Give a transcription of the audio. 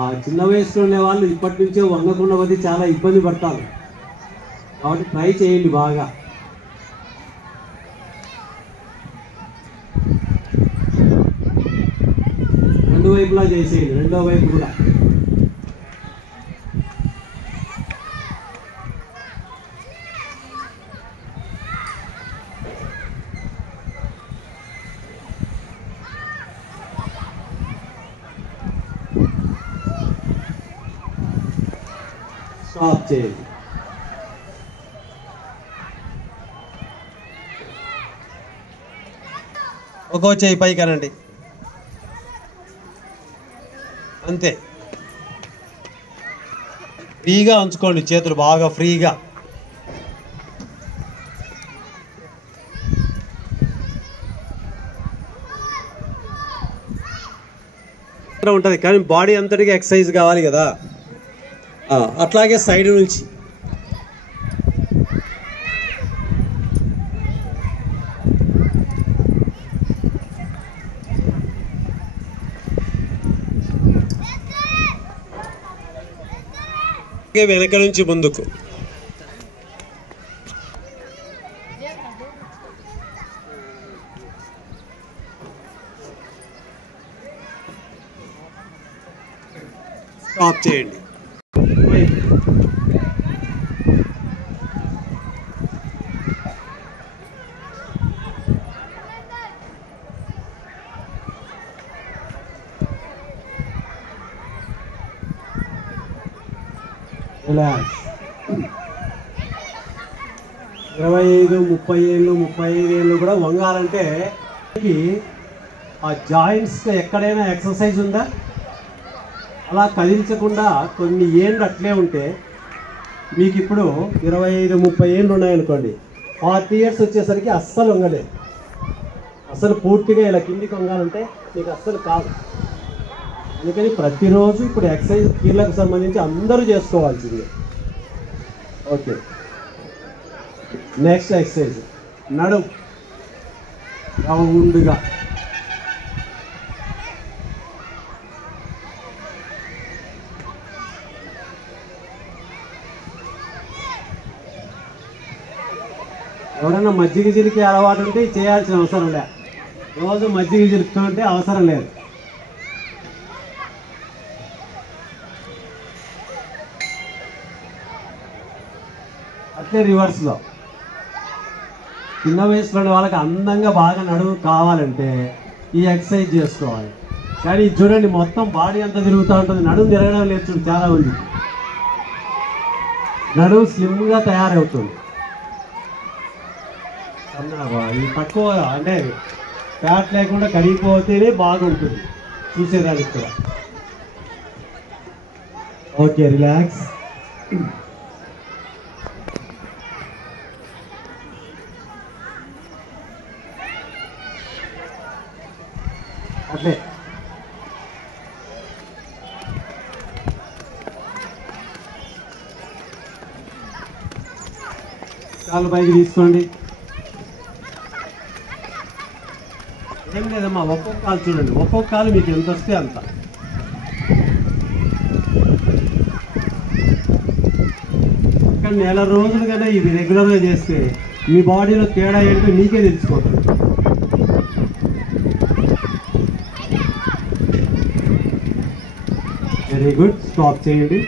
ఆ చిన్న వయసులో ఉండే వాళ్ళు ఇప్పటి నుంచే వంగకుండా పోతే చాలా ఇబ్బంది పడతారు. కాబట్టి ట్రై చేయండి బాగా. రెండు వైపులా చేసేయండి, రెండో వైపు కూడా. స్టాప్ చేయండి. ఒక్కో చేయి పైకి అనండి, అంతే. ఫ్రీగా ఉంచుకోండి చేతులు, బాగా ఫ్రీగా. ఉంటుంది కానీ బాడీ అంతటికి ఎక్సర్సైజ్ కావాలి కదా. అట్లాగే సైడ్ నుంచి వెనక నుంచి ముందుకు. స్టాప్ చేయండి. రిలాక్స్. 25, 30 ఏళ్ళు, 35 ఏళ్ళు కూడా వంగాలంటే ఆ జాయింట్స్ ఎక్కడైనా ఎక్సర్సైజ్ ఉందా? అలా కదిలించకుండా కొన్ని ఏళ్ళు అట్లే ఉంటే మీకు ఇప్పుడు 25, 30 ఏళ్ళు ఉన్నాయనుకోండి, 40 ఇయర్స్ వచ్చేసరికి అస్సలు వంగలేదు. అసలు పూర్తిగా ఇలా కిందికి వంగాలంటే మీకు అస్సలు కాదు. అందుకని ప్రతిరోజు ఇప్పుడు ఎక్సర్సైజ్ కీళ్ళకు సంబంధించి అందరూ చేసుకోవాల్సిందే. ఓకే, నెక్స్ట్ ఎక్సర్సైజ్ నడు రౌండ్గా. ఎవరైనా మజ్జిగ చిలికే అలవాటు ఉంటే చేయాల్సిన అవసరం లేదు. రోజు మజ్జిగ చిలుకుతుంటే అవసరం లేదు. అట్లే రివర్స్లో చిన్న వయసులోని వాళ్ళకి అందంగా బాగా నడుము కావాలంటే ఈ ఎక్సర్సైజ్ చేసుకోవాలి. కానీ ఇది చూడండి, మొత్తం బాడీ అంతా తిరుగుతూ ఉంటుంది, నడుము తిరగడం లేదు. చూడు, చాలా మంది నడుము స్లిమ్గా తయారవుతుంది. ఇది తక్కువ అంటే ఫ్యాట్ లేకుండా కడిగిపోతేనే బాగుంటుంది చూసేదానికి కూడా. Okay, relax. అట్లే కాళ్ళు పైకి తీసుకోండి. ఏం లేదమ్మా, ఒక్కొక్క కాలు చూడండి, ఒక్కొక్క కాలు మీకు ఎంత వస్తే అంత. కానీ నెల రోజులు కన్నా ఇది రెగ్యులర్గా చేస్తే మీ బాడీలో తేడా ఏంటో మీకే తెలిసిపోతుంది. Very good. స్టాప్ చేయండి.